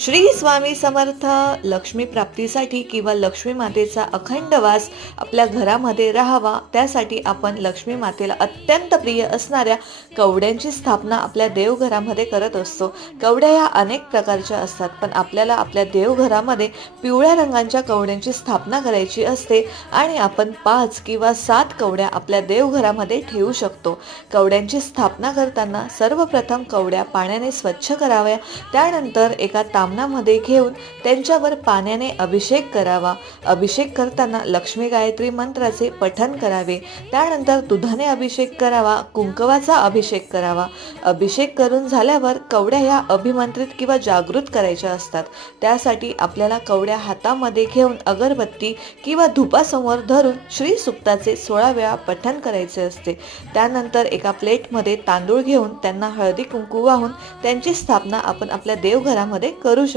श्री स्वामी समर्थ लक्ष्मी प्राप्तीसाठी किंवा लक्ष्मी मातेचा अखंड वास आपल्या घरामध्ये राहावा त्यासाठी आपण लक्ष्मी मातेला अत्यंत प्रिय असणाऱ्या कवड्यांची स्थापना आपल्या देवघरामध्ये करत असतो. कवड्या ह्या अनेक प्रकारच्या असतात पण आपल्याला आपल्या देवघरामध्ये पिवळ्या रंगांच्या कवड्यांची स्थापना करायची असते आणि आपण पाच किंवा सात कवड्या आपल्या देवघरामध्ये ठेवू शकतो. कवड्यांची स्थापना करताना सर्वप्रथम कवड्या पाण्याने स्वच्छ कराव्या त्यानंतर एका ताम तामणामध्ये घेऊन त्यांच्यावर पाण्याने अभिषेक करावा. अभिषेक करताना लक्ष्मी गायत्री मंत्राचे पठन करावे. त्यानंतर दुधाने अभिषेक करावा कुंकवाचा अभिषेक करावा. अभिषेक करून झाल्यावर कवड्या ह्या अभिमंत्रित किंवा जागृत करायच्या असतात. त्यासाठी आपल्याला कवड्या हातामध्ये घेऊन अगरबत्ती किंवा धुपासमोर धरून श्री सुक्ताचे सोळा वेळा पठन करायचे असते. त्यानंतर एका प्लेटमध्ये तांदूळ घेऊन त्यांना हळदी कुंकू वाहून त्यांची स्थापना आपण आपल्या देवघरामध्ये करू शकतो